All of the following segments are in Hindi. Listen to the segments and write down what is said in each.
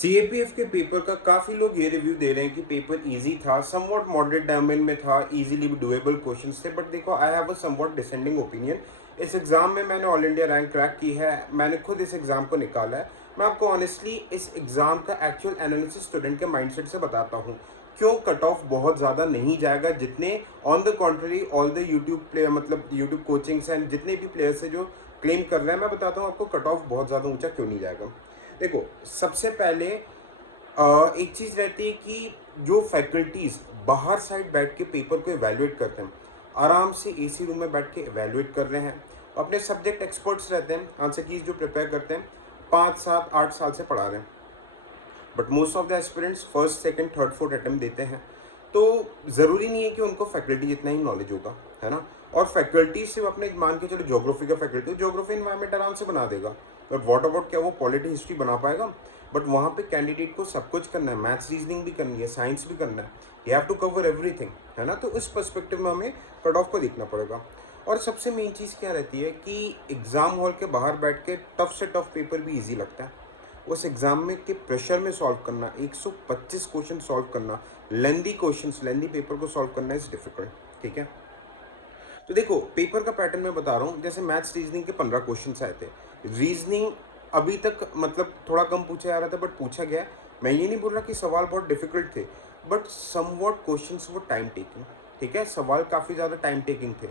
सीएपीएफ के पेपर का काफ़ी लोग ये रिव्यू दे रहे हैं कि पेपर इजी था, समवॉट मॉडरेट डोमेन में था, इजीली डुएबल क्वेश्चंस थे। बट देखो, I have a somewhat descending opinion. इस एग्ज़ाम में मैंने ऑल इंडिया रैंक क्रैक की है, मैंने खुद इस एग्ज़ाम को निकाला है। मैं आपको ऑनेस्टली इस एग्ज़ाम का एक्चुअल एनालिसिस स्टूडेंट के माइंडसेट से बताता हूँ। क्यों कट ऑफ बहुत ज़्यादा नहीं जाएगा, जितने on the contrary all the YouTube player मतलब यूट्यूब कोचिंग्स एंड जितने भी प्लेयर्स हैं जो क्लेम कर रहे हैं, मैं बताता हूँ आपको कट ऑफ बहुत ज़्यादा ऊंचा क्यों नहीं जाएगा। देखो, सबसे पहले एक चीज़ रहती है कि जो फैकल्टीज़ बाहर साइड बैठ के पेपर को एवेलुएट करते हैं, आराम से एसी रूम में बैठ के एवेलुएट कर रहे हैं। अपने सब्जेक्ट एक्सपर्ट्स रहते हैं, आंसर कीज जो प्रिपेयर करते हैं 5 7 8 साल से पढ़ा रहे हैं। But most of the aspirants first second third fourth attempt देते हैं, तो ज़रूरी नहीं है कि उनको फैकल्टी जितना ही नॉलेज होगा, है ना। और फैकल्टी सिर्फ अपने मान के चलो ज्योग्राफी का फैकल्टी, ज्योग्राफी इन्वायरमेंट आराम से बना देगा। बट व्हाट अबाउट, क्या वो पॉलिटी हिस्ट्री बना पाएगा? बट वहाँ पे कैंडिडेट को सब कुछ करना है, मैथ्स रीजनिंग भी करनी है, साइंस भी करना है, you have to cover everything, है ना। तो इस पर्सपेक्टिव में हमें कट ऑफ को देखना पड़ेगा। और सबसे मेन चीज़ क्या रहती है कि एग्ज़ाम हॉल के बाहर बैठ के टफ से टफ पेपर भी ईजी लगता है। उस एग्ज़ाम में के प्रेशर में सॉल्व करना, 125 क्वेश्चन सॉल्व करना, लेंदी क्वेश्चंस, लेंदी पेपर को सॉल्व करना इज़ डिफिकल्ट, ठीक है। तो देखो, पेपर का पैटर्न मैं बता रहा हूँ। जैसे मैथ्स रीजनिंग के 15 क्वेश्चन आए थे। रीजनिंग अभी तक मतलब थोड़ा कम पूछा जा रहा था, बट पूछा गया। मैं ये नहीं बोल रहा कि सवाल बहुत डिफिकल्ट थे, बट समवॉट क्वेश्चंस वो टाइम टेकिंग, ठीक है, सवाल काफ़ी ज़्यादा टाइम टेकिंग थे।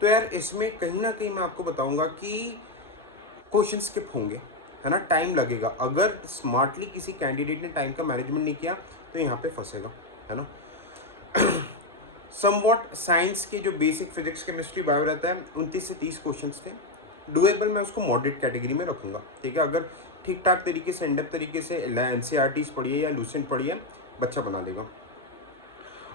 तो यार इसमें कहीं ना कहीं मैं आपको बताऊंगा कि क्वेश्चन स्किप होंगे, है ना, टाइम लगेगा। अगर स्मार्टली किसी कैंडिडेट ने टाइम का मैनेजमेंट नहीं किया तो यहाँ पे फंसेगा, है ना। समवॉट साइंस के जो बेसिक फिजिक्स केमिस्ट्री बायो रहता है, 29 से 30 क्वेश्चंस थे। डुएबल मैं उसको मॉडरेट कैटेगरी में रखूंगा, ठीक है। अगर ठीक ठाक तरीके से एंडेप तरीके से एनसीईआरटीज पढ़िए या लूसेंट पढ़िए, बच्चा बना लेगा।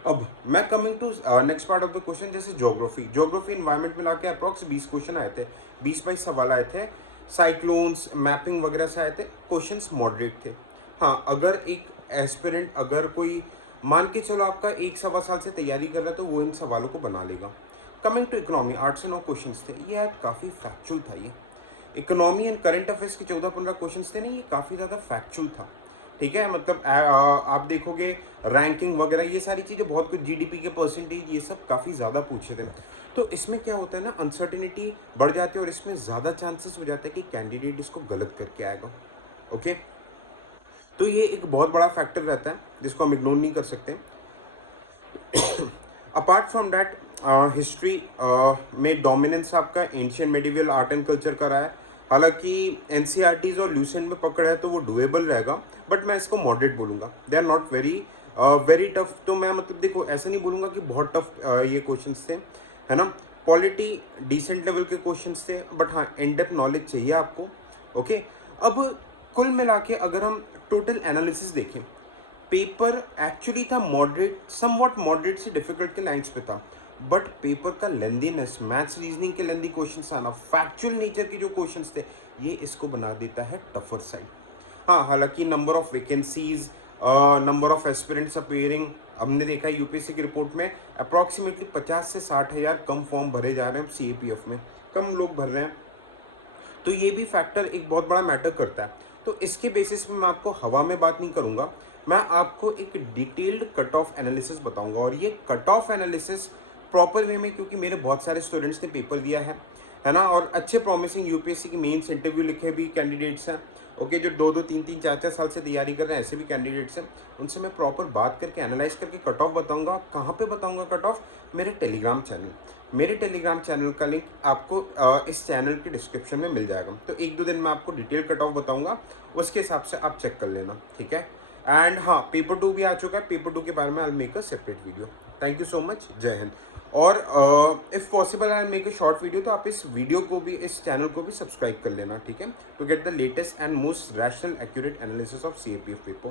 अब मैं coming to next part of the question. जैसे ज्योग्राफी इन्वायरमेंट मिला के अप्रॉक्स 20 क्वेश्चन आए थे, 20-22 सवाल आए थे। साइक्लोन्स मैपिंग वगैरह से आए थे, क्वेश्चंस मॉडरेट थे। हाँ, अगर एक एस्पिरेंट, अगर कोई मान के चलो आपका 1 सवा साल से तैयारी कर रहा है, तो वो इन सवालों को बना लेगा। कमिंग टू इकोनॉमी, 8 से 9 क्वेश्चन थे। ये यार काफ़ी फैक्चुअल था। ये इकोनॉमी एंड करंट अफेयर्स के 14-15 क्वेश्चन थे ना, ये काफ़ी ज़्यादा फैक्चुअल था, ठीक है। मतलब आप देखोगे रैंकिंग वगैरह, ये सारी चीज़ें बहुत कुछ, जीडीपी के परसेंटेज, ये सब काफ़ी ज़्यादा पूछे थे। तो इसमें क्या होता है ना, अनसर्टिनिटी बढ़ जाती है और इसमें ज़्यादा चांसेस हो जाता है कि कैंडिडेट इसको गलत करके आएगा। ओके, तो ये एक बहुत बड़ा फैक्टर रहता है जिसको हम इग्नोर नहीं कर सकते। अपार्ट फ्रॉम डैट, हिस्ट्री में डोमिनेंस आपका ancient medieval art and culture का रहा है। हालांकि एनसीईआरटीज और लूसेंट में पकड़ है तो वो डुएबल रहेगा, बट मैं इसको मॉडरेट बोलूँगा। They are not very tough. तो मैं मतलब देखो, ऐसा नहीं बोलूँगा कि बहुत टफ ये क्वेश्चंस थे, है ना। पॉलिटी डिसेंट लेवल के क्वेश्चंस थे, बट हाँ, इन डेप्थ नॉलेज चाहिए आपको। ओके, अब कुल मिला के अगर हम टोटल एनालिसिस देखें, पेपर एक्चुअली था मॉडरेट, समवॉट मॉडरेट से डिफिकल्ट के लाइंस पे था। बट पेपर का लेंदीनेस, मैथ्स रीजनिंग के लेंदी क्वेश्चंस आना, फैक्चुअल नेचर के जो क्वेश्चंस थे, ये इसको बना देता है टफर साइड। हाँ, हालांकि number of vacancies, number of aspirants appearing, हमने देखा है यूपीएससी की रिपोर्ट में अप्रॉक्सीमेटली 50 से 60 हज़ार कम फॉर्म भरे जा रहे हैं सीएपीएफ में, कम लोग भर रहे हैं। तो ये भी फैक्टर एक बहुत बड़ा मैटर करता है। तो इसके बेसिस पे मैं आपको हवा में बात नहीं करूंगा, मैं आपको एक डिटेल्ड कट ऑफ एनालिसिस बताऊंगा। और ये cut off analysis proper way में, क्योंकि मेरे बहुत सारे स्टूडेंट्स ने पेपर दिया है ना, और अच्छे प्रॉमिसिंग यूपीएससी की मेंस इंटरव्यू लिखे भी कैंडिडेट्स हैं। ओके, जो 2-2 3-3 4-4 साल से तैयारी कर रहे हैं, ऐसे भी कैंडिडेट्स हैं। उनसे मैं प्रॉपर बात करके एनालाइज करके कट ऑफ बताऊंगा। कहाँ पे बताऊंगा कट ऑफ? मेरे टेलीग्राम चैनल का लिंक आपको इस चैनल के डिस्क्रिप्शन में मिल जाएगा। तो 1-2 दिन में आपको डिटेल कट ऑफ बताऊंगा, उसके हिसाब से आप चेक कर लेना, ठीक है। एंड हाँ, पेपर 2 भी आ चुका है। पेपर 2 के बारे में I will make a separate video. Thank you so much, जय हिंद। और if possible I will make a short video, तो आप इस वीडियो को भी, इस चैनल को भी सब्सक्राइब कर लेना, ठीक है, to get the latest and most rational accurate analysis of CAPF paper.